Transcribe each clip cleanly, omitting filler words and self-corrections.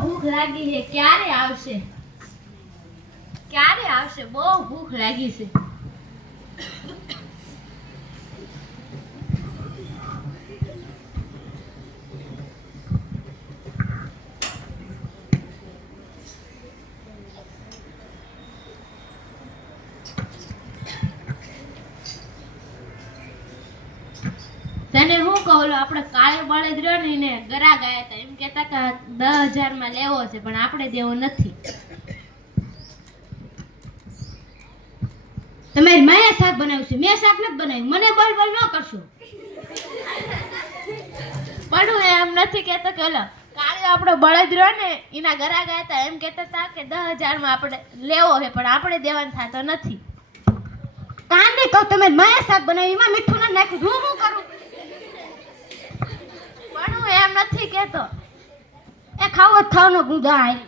ભૂખ લાગી છે, ક્યારે આવશે? ક્યારે આવશે? બહુ ભૂખ લાગી છે. તને હું કહું, આપણે કાળે બળદ રહ્યો ને ગરા ગયા હતા, એમ કેતા કે 10,000 માં લેવો છે, પણ આપણે દેવો નથી. તમારી માએ શાક બનાવ્યું છે, મેં શાક નથી બનાવ્યું. મને બોલ બોલ ન કરશો. પણ હું એમ નથી કેતો કે ઓલા કાળે આપણો બળદ રહ્યો ને એના ગરા ગયા હતા, એમ કેતા હતા કે 10,000 માં આપણે લેવો છે, પણ આપણે દેવાનું થતો નથી. કાંદે કહું, તમે માએ શાક બનાવ્યું, એમાં મીઠું ન નાખ્યું, હું કરું? પણ હું એમ નથી કેતો. એ ખાવો જ ખાવાનો ગુંદા હાય.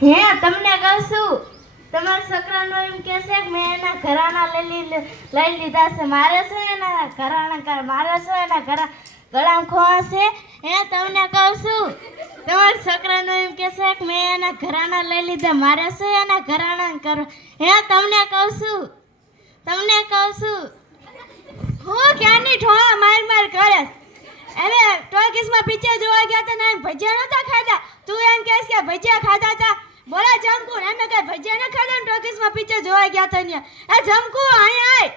હે તમને કહું છું, તમારા છોકરાનો એમ કે છે કે મેં એના ઘરાણા લઈ લીધા છે. મારે શું એના ઘરાણા મારે શું એના ગળામાં ખોવા છે? હે તમને કહું છું, તમારા છોકરાનો એમ કે છે કે મેં એના ઘરાણા લઈ લીધા. મારે શું એના ઘરાણા કરો? હે તમને કહું છું, તમને કહું છું, હું ક્યાંની ઠોવા માર કરે. એને ટોકીસમાં પિક્ચર જોવા ગયા હતા ને ભજીયા નતા ખાધા. તું એમ કહેશ કે ભજીયા ખાધા હતા? બોલા જમકુ, એમ કઈ ભજીયા ન ખાધા ને ટોકીસમાં પિક્ચર જોવા ગયા હતા ને? એ જમકુ અહીં આય.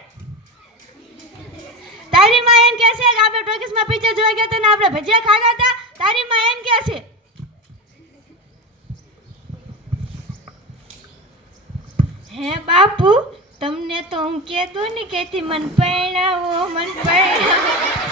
તારી માં એમ કહે છે કે આપણે ટોકીસમાં પિક્ચર જોવા ગયા હતા ને આપણે ભજીયા ખાધા હતા. તારી માં એમ કહે છે. હે બાપુ, તમને તો હું કહેતો ને કેથી મન પરણાવો, મન પરણાવો.